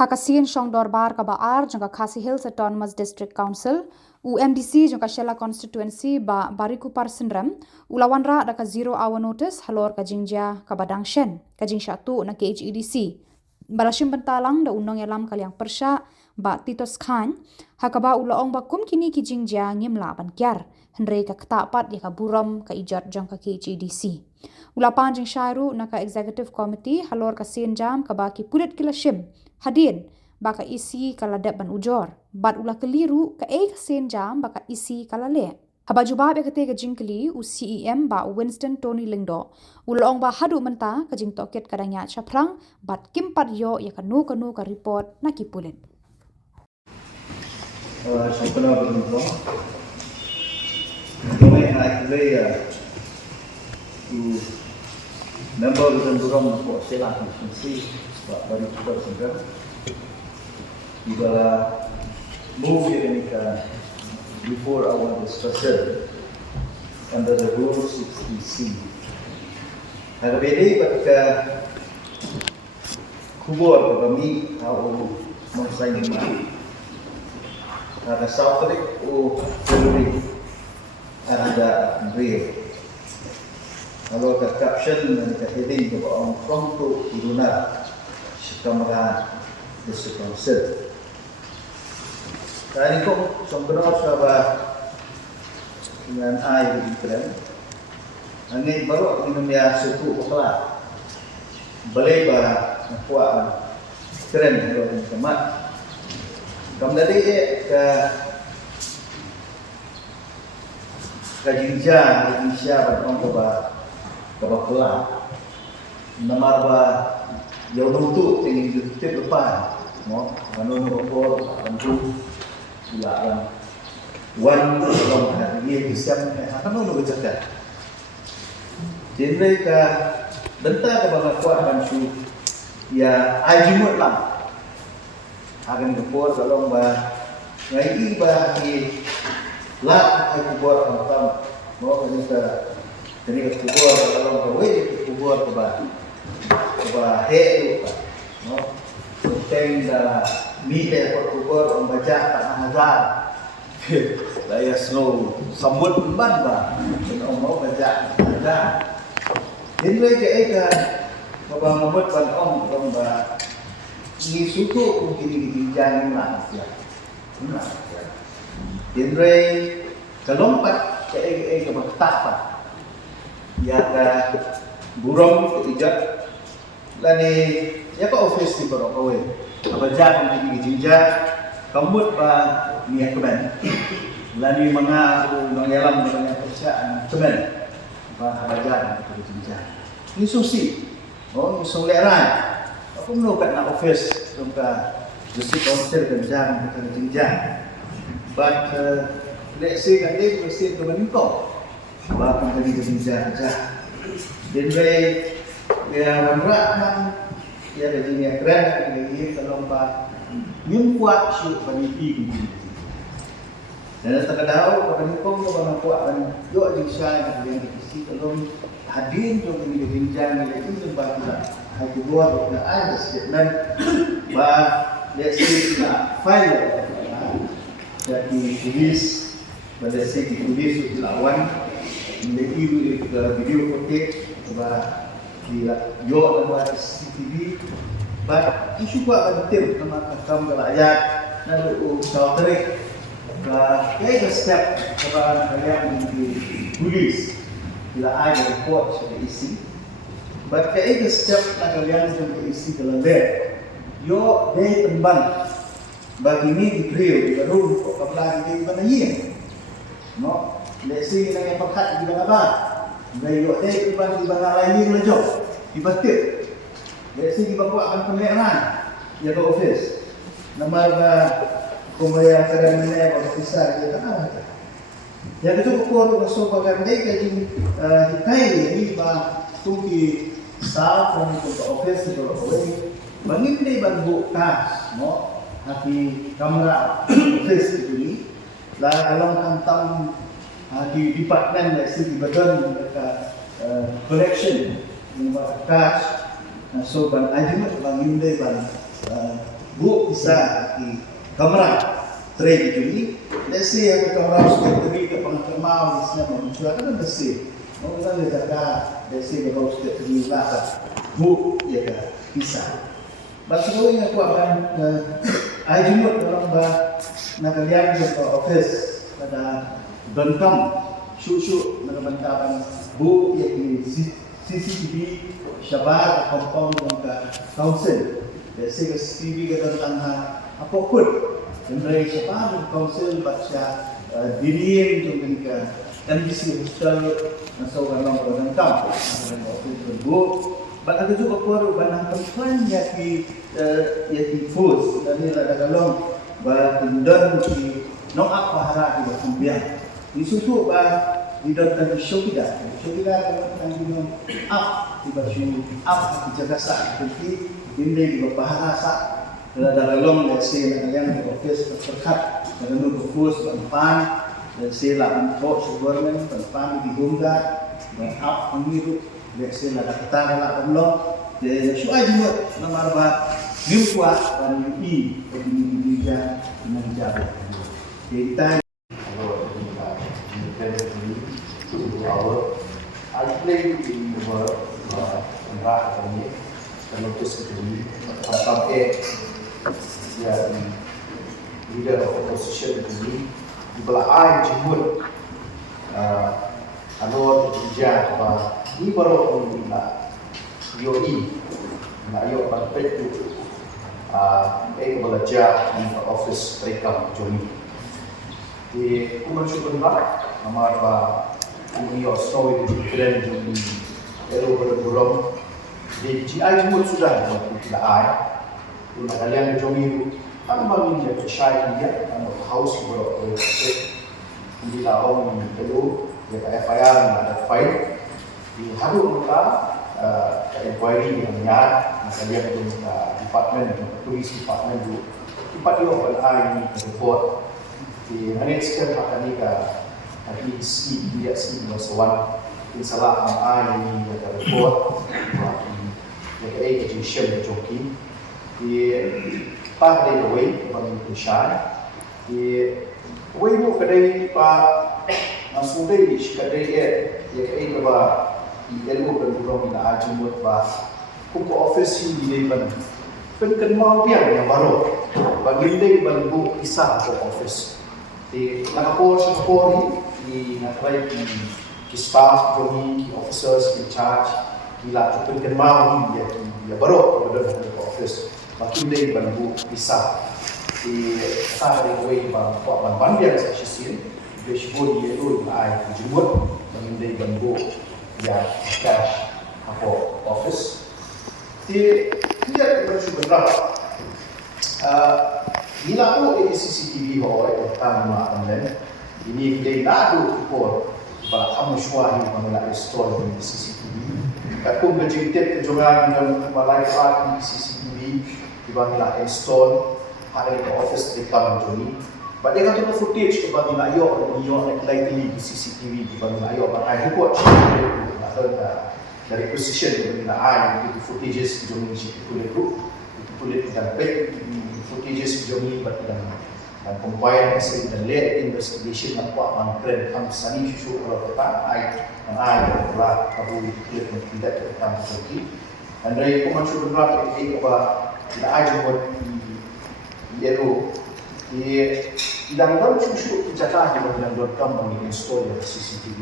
Haka Sien Shong Dorbar ka Baar jangka Khasi Hills Autonomous District Council UMDC jangka Shella Constituency ba Bariku Parsendram ulawan ra da ka 0 hour notice Halor ka Jingshah ka Badang Shen ka Jingshah tu na KHEDC balashim bentalang da unong yalam kaliang persya ba Titos Khan haka ba ulaong ba kum kini ki Jingshah ngimla ban kyar henry ka ketapat ya ka buram ka ijat jangka KHEDC ulapan Jingshah ru na ka executive committee Halor ka Sien jam ka ba ki pulit kilashim hadin baka isi kala dep ban ujor bat ula keliru ka Sien jam baka isi kala le haba jubab ya kete ka jingkeli u CEM ba Winston Tony Lingdo ulong ba hadu menta ka jing toket kadanya chaprang bat kimpat yo ya kanu ka report na kipulen Samla beruntung kami actually to member of the Durham for Shillong constituency bari Khuborjylla kita move ini before our discussion under the rule 60C. Hari ini pada Khubor kami tahu masa ini ada Southrick Philippines ada Briew. Kalau ke caption dan ke heading ke bawah Frongko Iruna Samla District Council. Tadi kok sumber sahabat dengan air di keren. Angin baru minum ya suku pekala. Boleh bah kuat keren kalau ini kemat. Kamu tadi ke Jingshah bertemu ke pekala. Nama bah jauh tu tinggi depan depan, mo, anu Khubor, anu bulan, wan long hari ini bisa, anu lu bercakap. Jadi ka bentar ke bawah kuat bantu, ya ajimut lah. Akan Khubor kalau ngai bah di lat Khubor tentang, mo ini ke Khubor kalau kau Khubor ke bah he tu, no, tentang dah mite Khubor orang baca tak nazar, saya snow sambut Pynban bah, orang mau baca nazar. Jadi mereka babang membuat orang bah ni suku mungkin di jangan lah, Jadi kelompat ke bertapa, ya ke burung ke ijat. Lani ya ka office di Borok Kawe. Abaja di Jingshah kambut ba niya kemen. Lani mga nangyalam dengan persaan kemen. Ba abaja di Jingshah. Ni susi. Oh, ni soleran. Aku menukat na office ka district council dan jam ke Jingshah. But let's say kan dia mesti ke meningkau. Ba kan di Jingshah aja. Dan ya berat ya dari ni keren ini kalau pak kuat syuk panipi gitu dan terkadang pada nikong kalau kuat dan yo Jingshah yang isi kalau hadir untuk ini bincang itu tempat kita Khubor dan ada statement bah let's say kita file jadi tulis pada segi tulis lawan ini video footage bah yo buat CCTV, but isu kuat betul teman kam rakyat dan Southrick kayak step kepada kalian di polis bila ada report sudah isi, but kayak step kalian sudah isi dalam yo day Pynban bagi ini di Briew baru kok kabla di mana Iing, no, lesi yang pakat di mana apa? Baik, day Pynban di Meghalaya ni Lajong, di Batik. Dari sini bawa pemeliharaan, ya ke office. Nama kumaya kadang ni apa kisah dia tak ada. Yang itu Khubor masuk bagian dia jadi Kaei ini bah tungki staff dan ke office itu away. Bangin dia bantu kas, no, hati kamera office itu ni. Lah kalau tentang di department dari segi badan mereka collection cash so ban ajumat bang inde ban Bu bisa di kamera trade ini, let's say yang kamera sudah teri ke pengkamau di sana menunjukkan kan bersih. Mau kita lihat let's say kalau sudah teri lah, bu ya kan bisa. Bagi orang yang aku akan ajumut dalam nakalian ke office pada donkam susu nakabentakan bu ya di CCTV syabat compound dan council. Jadi CCTV tentang apapun dari syabat council baca diriin dengan ke NBC hostel nasawan orang donkam office bu. Ada juga keluar banang perempuan yang di force dari dalam dan di nongak bahara di Pynban. Di susu di dalam syokida yang di up di baju up di Jingshah seperti ini di bahara sa dalam lesson yang di office terdekat dalam force perempuan dan sila untuk government perempuan di Bunga dan up mengiru lesson ada ketara lah belum dan soal juga nomor Briew dan Iing di menjadi kita I play in the world and notice sampai ya leader of opposition ini di belah jemput Halor Jingshah ni baru na yoi na yo perfect belajar di office mereka Johnny di Khuborjylla nama Khuborkhasi story di keren Johnny berburung di GI semua sudah tidak ada untuk kalian Johnny kan bagi dia percaya dia house berproses di Lajong itu dia FIR ada file di Halor muka inquiry yang nyat maka dia belum department police department itu tempat dia ini report di manage akan ni hari isi dia si masawan insalah ini dia report dia Kaei Jingshah joki di part day away bagi Jingshah di away mu kedai langsung dari kadai ya Kaei bahwa NEHU berburung na ajumut Khubor office di Pynban penken mau dia yang baru bagi dia berbu kisah ke office di Khubor di nakrai di staff jogi officers in charge di la penken mau dia baru berada di office bagi dia berbu kisah di sahari way ban dia seperti Sien dashboard dia tu ai jumut bagi dia berbu ya cash apa office dia tidak bersyukur bila aku ini CCTV oleh pertama online ini dia nado report bahwa kamu suami mengenai install di CCTV aku berjumpa kejongan dan Meghalaya di CCTV di bawah install ada di office di kamar Johnny. But dia kata footage ke bagi layo likely di CCTV di bagi layo pakai report dari position dari lain di footages Johnny kulit dan back footages Johnny dan combine dan lead investigation apa mangkren kami sani susu kalau kita ai telah tahu kulit tidak tentang lagi dan dari pemandu berat ini apa tidak ada buat di dalam susu dicatat di dalam donbosco menginstall CCTV.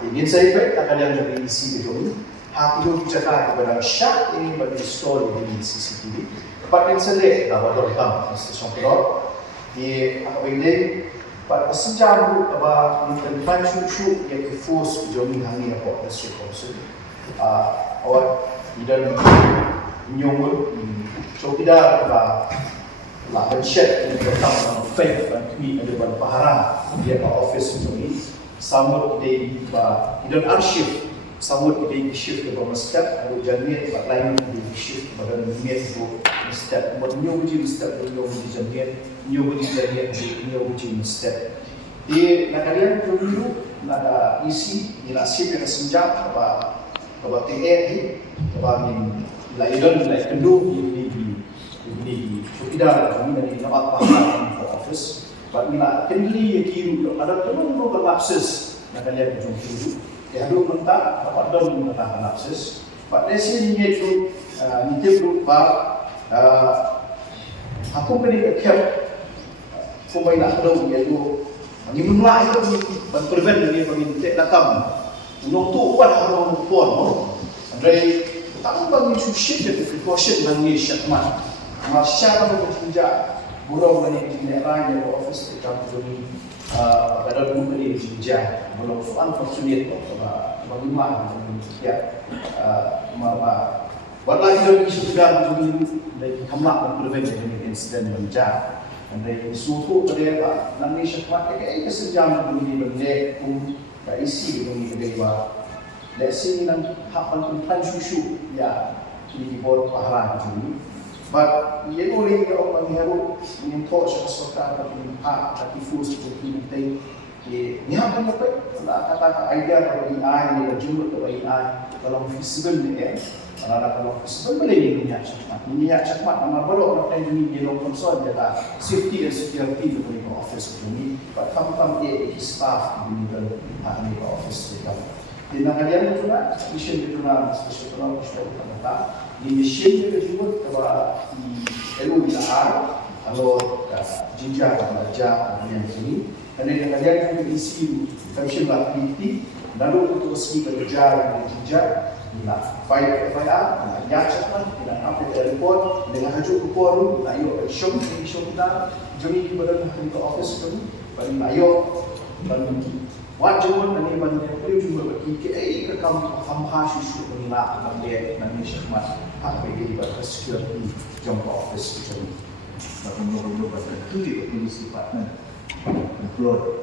Jadi saya pun akan yang lebih isi itu. Hak itu dicatat kepada syak ini bagi install di CCTV. Tempat yang select dapat donbosco stesen Khubor di apa ini pada sejam apa mengenai susu yang force joining hangi apa district council. Or tidak menyumbang so tidak lah pencet yang datang fake dan tweet ada pada paharan dia ke office ini samut di tidak arsip samut di shift ke bawah step ada jamiat tempat lain di shift pada minit itu step menyu uji step menyu uji jamiat menyu uji jamiat menyu uji step di nakalian dulu ada isi di nasib yang senjata apa TNI apa ni laidon kedua di tidak kami dari dapat pahala office. But mila kendali kiru ada perlu lapses na kalian jom kiru. Ya do mentah dapat dom mentah lapses. But lesin ni tu ni tu par aku beri kecap kumai nak dom ya tu. Ni mulai itu prevent dia bagi tak datang. Unong tu buat orang pun. Andre tak bagi sushi dia precaution bagi syakmat. Masyarakat berjaya burung bagi kenderaan yang office di kampung ini pada dulu beri Jingshah belum unfortunate bagi mak ya mama buat lagi dari sudah begini dari hamlah prevent dari insiden bencana dan dari suatu pada nanti syakmat kayak kesejam begini benda pun isi begini kedua let's see nang hapan tuan susu ya di Khubor pahala ini. But ia boleh orang mengaruh menyentuh sesuatu tapi tapi full seperti ini. Ni apa ni apa? Kata idea kalau AI ni jumlah kalau AI kalau visible ni kalau visible boleh ni minyak cakmat. Minyak cakmat nama baru orang yang ni dalam konsol dia tak safety dan security tu boleh ke office ni. But kamu staff ni dalam ni ke office dia. Di kalian tu nak mission itu nak special kalau kita di mission itu juga kepada NEHU di Halor, Jingshah dan Lajong yang sini. Dan kalian juga isi function activity lalu untuk isi kerja dengan Jingshah nak file FIR, nak nyatakan, nak update report dengan hajuk Khubor, nak yuk show kita joni kepada ke office tu, bagi nak yuk wajib nanti bagi Briew juga bagi Kaei ke kamu hamha susu menilai bagi nanti syakmat hak bagi bagi security jumpa office kita ni. Bagi bagi bagi tu dia polisi partner, keluar.